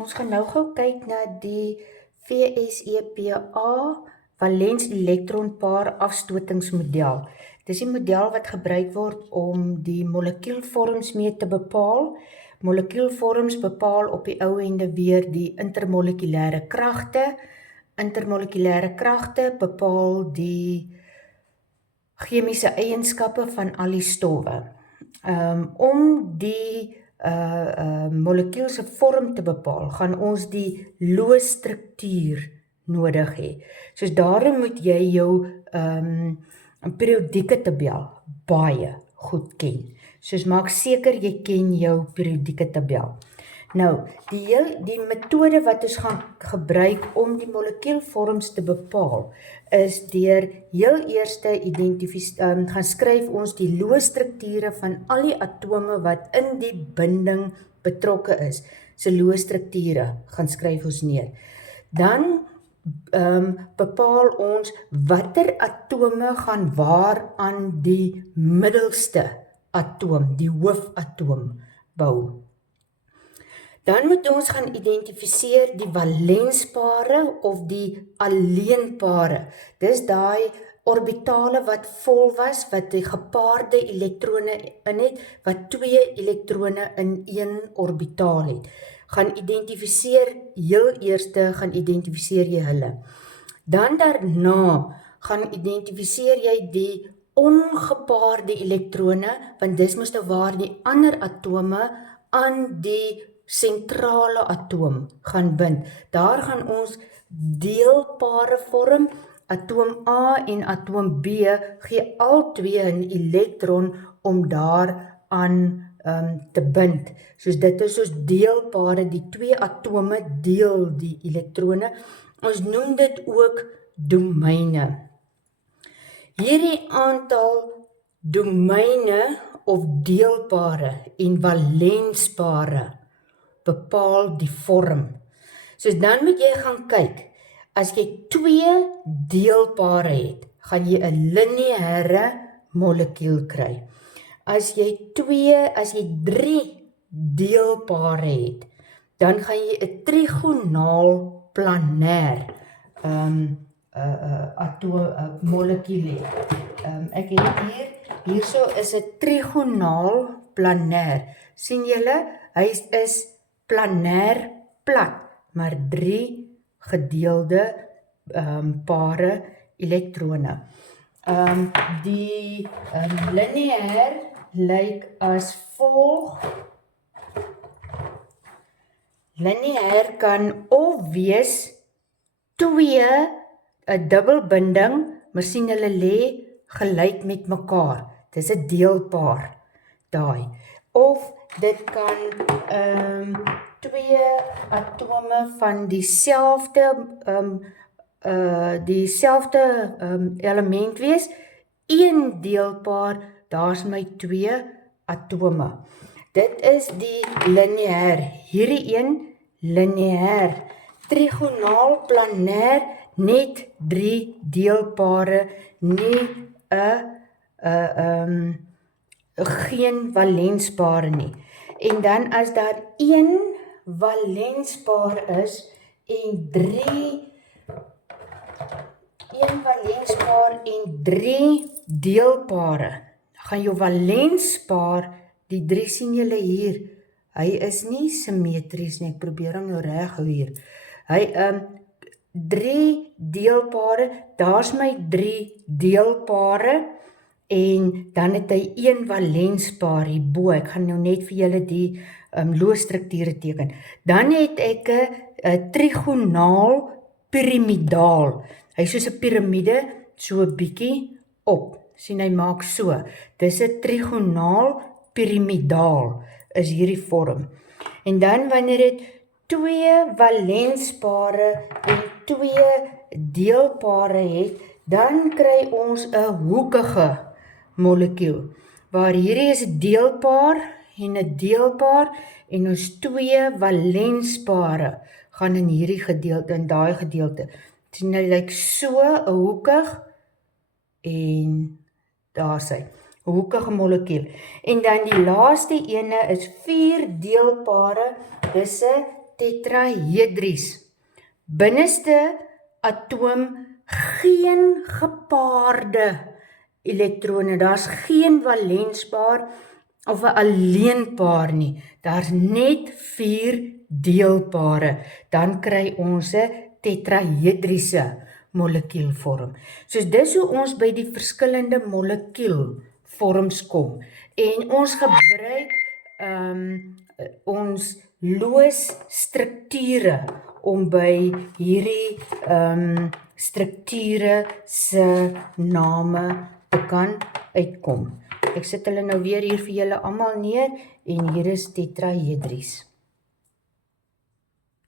Ons gaan nou gou kyk na die VSEPA valens elektronpaar afstotingsmodel. Dis die model wat gebruik word om die molekuulvorms mee te bepaal. Molekuulvorms bepaal op die ou ende weer die intermolekulêre kragte. Intermolekulêre kragte bepaal die chemiese eienskappe van al die stowwe. Om die molekuul se vorm te bepaal, gaan ons die Loo-struktuur nodig hê. Soos daarom moet jy jou periodieke tabel baie goed ken. Soos maak seker jy ken jou periodieke tabel. Nou, die metode wat ons gaan gebruik om die molekuulvorms te bepaal, is deur heel eerste gaan skryf ons die Loo-strukture van al die atome wat in die binding betrokke is. Se Loo-strukture gaan skryf ons neer. Dan bepaal ons watter atome gaan waar aan die middelste atoom, die hoofatoom bou. Dan moet ons gaan identifiseer die valenspare of die alleenpare. Dis daai orbitale wat vol was, wat die gepaarde elektrone in het, wat 2 elektrone in een orbitaal het. Gaan identifiseer, heel eerste gaan identifiseer jy hulle. Dan daarna gaan identifiseer jy die ongepaarde elektrone, want dis mos nou waar die ander atome aan die sentrale atoom gaan bind. Daar gaan ons deelpare vorm. Atoom A en atoom B gee al twee 'n elektron om daar aan te bind. Soos dit is soos deelpare, die 2 atome deel die elektrone. Ons noem dit ook domeine. Hierdie aantal domeine of deelpare en valenspare bepaal die vorm. Soos dan moet jy gaan kyk, as jy 2 deelpare het, gaan jy 'n lineêre molekuul kry. As jy 3 deelpare het, dan gaan jy 'n trigonaal planêr molekuul hê. Ek het hierso is 'n trigonaal planêr. Sien julle, hy is planêr plat, maar 3 gedeelde pare elektrone. Die lineêr lyk as volg. Lineêr kan of wees 2 'n dubbelbinding, maar sien hulle lê gelyk met mekaar. Dis 'n deelpaar daai. Of dit kan 2 atome van dieselfde element wees. 1 deelpaar, daar's my 2 atome. Dit is die lineêr. Hierdie een lineêr. Trigonaal planêr, net 3 deelpare, nie geen valenspare nie. En dan as daar 1 valenspaar is en 3 deelpare, gaan jou valenspaar, die 3 sien julle hier, hy is nie simmetries nie, ek probeer hom nou reg hou hier. Hy 3 deelpare, daar's my 3 deelpare, en dan het hy 1 valenspaar hierbo. Ek gaan nou net vir julle die Loo-strukture teken. Dan het ek 'n trigonaal piramidaal. Hy is soos 'n piramide, so 'n bietjie op. Sien, hy maak so. Dis 'n trigonaal piramidaal is hierdie vorm. En dan wanneer dit 2 valenspare en 2 deelpare het, dan kry ons 'n hoekige molekuul, waar hierdie is 'n deelpaar en 'n deelpaar, en ons 2 valenspare gaan in hierdie gedeelte, in daai gedeelte. Sien, hy lyk so 'n hoekig, en daar sy, 'n hoekige molekuul. En dan die laaste ene is 4 deelpare, dis 'n tetrahedries. Binneste atoom geen gepaarde elektrone. Daar's geen valenspaar of 'n alleenpaar nie. Daar's net 4 deelpare. Dan kry ons 'n tetrahedriese molekuulvorm. So dis hoe ons by die verskillende molekuulvorms kom. En ons gebruik ons loosstrukture om by hierdie strukture se name te kan uitkom. Ek sit hulle nou weer hier vir julle almal neer en hier is tetrahedries.